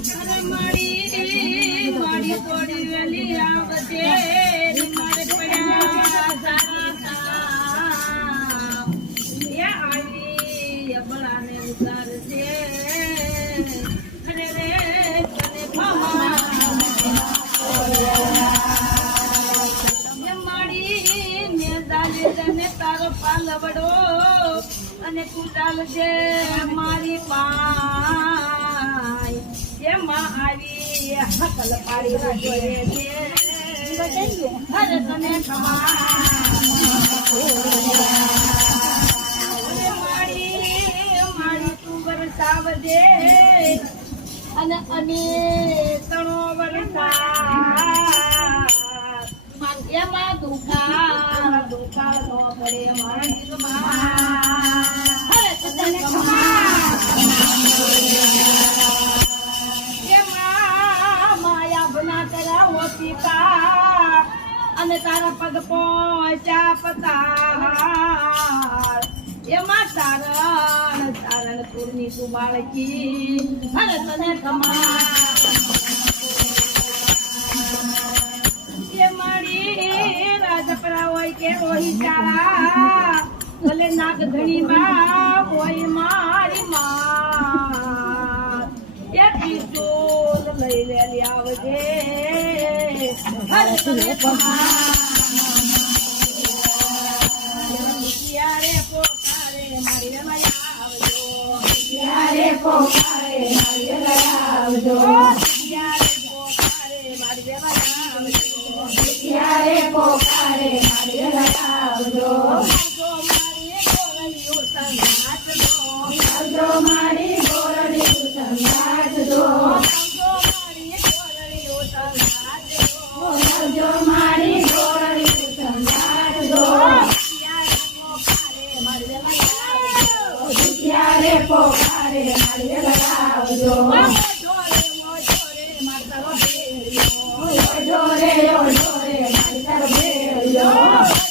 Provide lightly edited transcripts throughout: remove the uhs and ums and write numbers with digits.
અરે માડી માડી થોડી વેલી આવજે મારે પડ્યા સારા એ આવી અબળાને ઉતારજે અરે રે તને માડી ને દાલે તને તારો પાલવડો અને તું ચાલજે મારી પાય એમાં આવી હકલ પાડી જોઈએ છે અરે તને મારી તું વરસાવજે અને તણો વરસાદ એમાં દુકાળ નો પડે માયા બના તારા ઓતિકા અને તારા પગ પહોંચ્યા પતા એમાં તારણ પૂરની તું બાળકી અને તને રાજપરા હોય કે રોહી ચારા ભલે નાગ ધણી માં હોય મારી માં એ પિસ્તોલ લઈ લેલી આવજે હરે તને ત્યારે પોકારે મારી વેલા આવજો ત્યારે પોકારે મારી વેલા આવજો ત્યારે પોકારે મારી વેલા આવજો ત્યારે પોકારે મારી વેલા આવજો મારી ગોરડી સંગાત દો મારી ગોરડી સંગાત દો ત્યારે પોકારે મારી વેલા આવજો જોરે જોરે મારી તારો બેડ્યો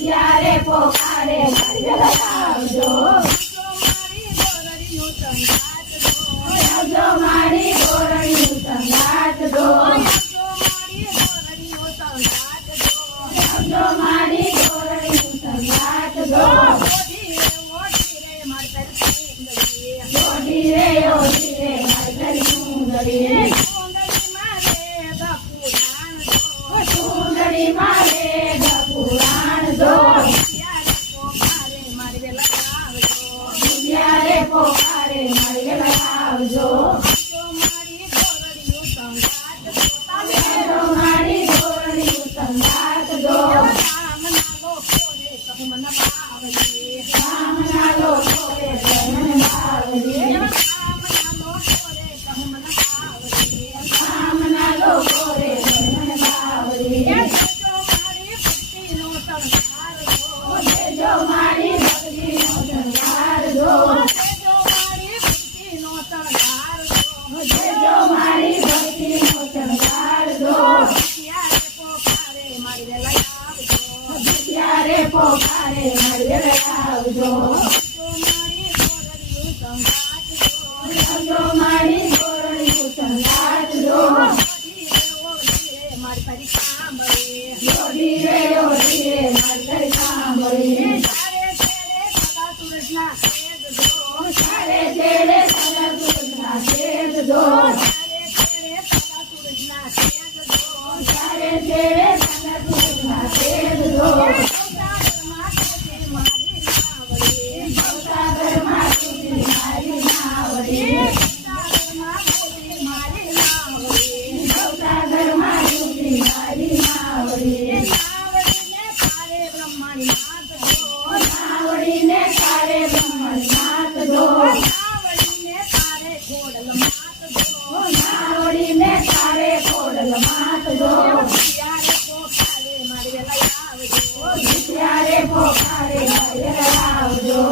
ત્યારે પોકારે મારી વેલા આવજો મારી ગોરડીનું સંગાત દો મારી ગોરડીનું સંગાત દો ઓઢી રે મારી તારી સુંદરી સુંદરી મારે ગપુરાણ દો ત્યારે પોકારે મારી વેલા આવજો મારી ગોરડીનું સંગાત દો કામના લોકો રે મને ભાવજે કામના લોકો રે મને ભાવજે જો મારી ભક્તિનો સંગાર દો જો મારી ભક્તિનો સંગાર દો ત્યારે પોકારે મારી વેલા આવજો મારી ગોરડીનું સંગાત દો ઓઢી રે મારી તારી સાંભળી તારે છેડે સદા તુલસના છેદ દો તારે છેડે સદા તુલસના છેદ દો ઘરમાં તુલસી મારી નાવડી ઘરમાં તુલસી મારી નાવડીને તારે બ્રહ્મણ નાથ દો નાવડીને તારે ખોડલ માત દો ત્યારે પોકારે મારી વેલા આવજો ત્યારે પોકારે નાળિયેર લાવજો